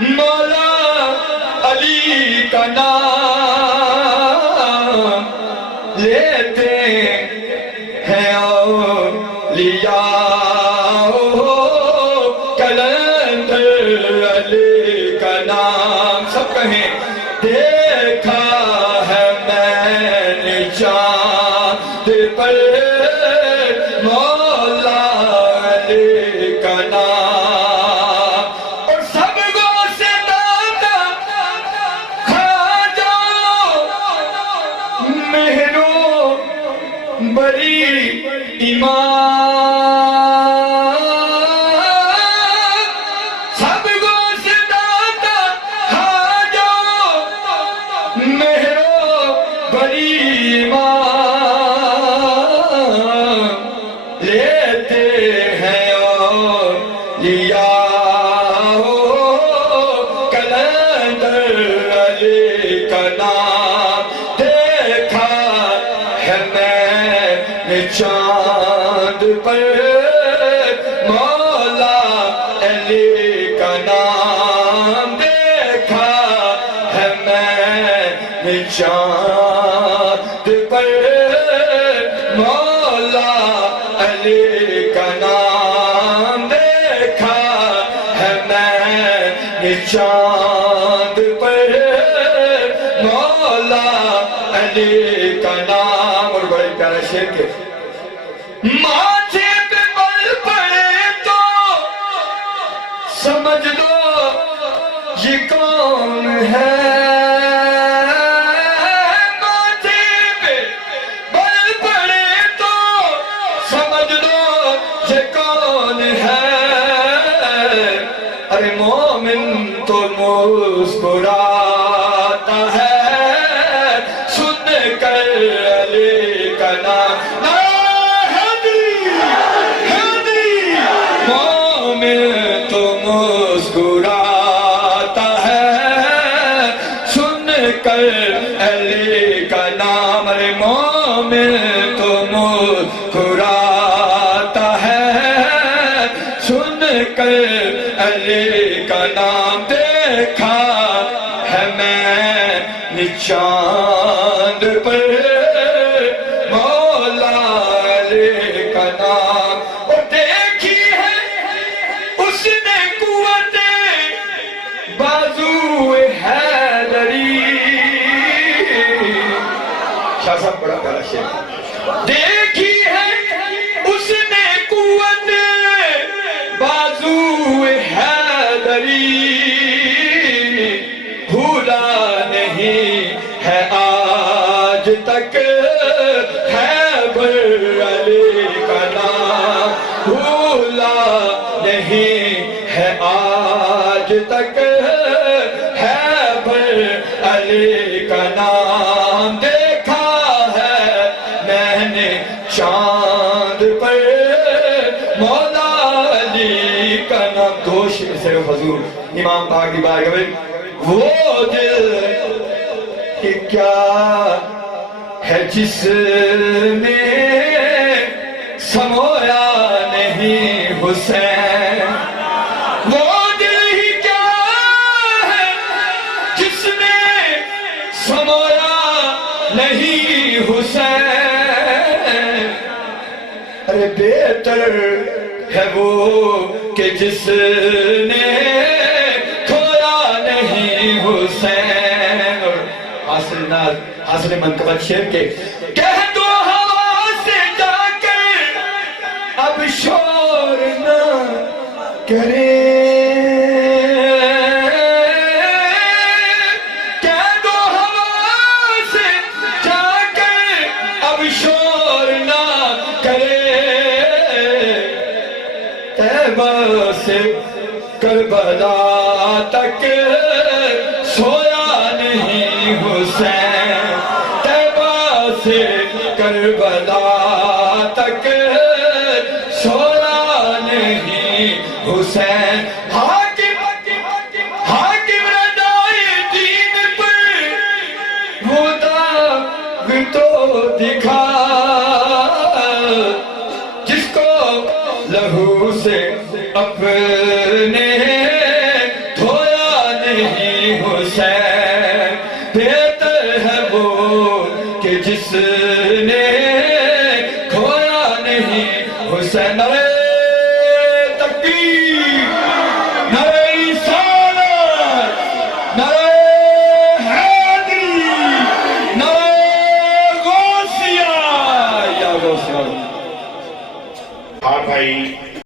مولا علی کا نام لیتے ہیں اولیاء کلندر علی کا نام سب کہیں دیکھا ہے میں نے چاند پر مولا علی کا نام اور سب کو سے دادا کھا جاؤ مہرو بری ایمان سب کو سے دادا کھا جاؤ مہرو بری ایمان لیتے ہیں اولیاء کلندر علی کا نام دیکھا ہے میں نے چاند پر مولا علی کا نام دیکھا ہے میں نے چاند پر مولا علی کا نام دیکھا ہے میں نے چاند پر مولا علی کا نام اور بڑے پیارا شعر کے ماتھے پہ بل پڑے تو سمجھ لو یہ کون ہے ماتھے پہ بل پڑے تو سمجھ لو یہ کون ہے ارے مومن تو مسکراتا ہے سن کر علی کا نام مومن تو مسکراتا ہے سن کر علی کا نام ارے مومن تو مسکراتا ہے سن کر علی کا نام دیکھا ہے میں نے چاند پر مولا علی کا نام اور دیکھی ہے اس نے قوت بازو حیدری شاہ صاحب بڑا پیارا شعر دیکھی ہے اس نے قوت بازو حیدری بھولا نہیں ہے آج تک خیبر علی کا نام بھولا نہیں ہے آج تک خیبر علی کا نام دیکھا ہے میں نے چاند پر مولا علی کا نام دوش سے حضور امام پاک دی بارگاہ میں وہ دل کہ کیا ہے جس میں سمویا نہیں حسین وہ دل ہی کیا ہے جس میں سمویا نہیں حسین ارے بہتر ہے وہ کہ جس نے کھویا نہیں حسین اور حاصل منقبت شعر کے کہہ دو ہوا سے جا کر اب شور نہ کرے کہہ دو ہوا سے جا کر اب شور نہ کرے طیبہ سے کربلا تک سویا نہیں حسین طیبہ سے کربلا تک سویا نہیں حسین حاکم ردائے دین پر وہ داغ تو دکھا جس کو لہو سے اپنے دھویا دیتے ہیں وہ کہ جس نے کھویا نہیں حسین تکبیر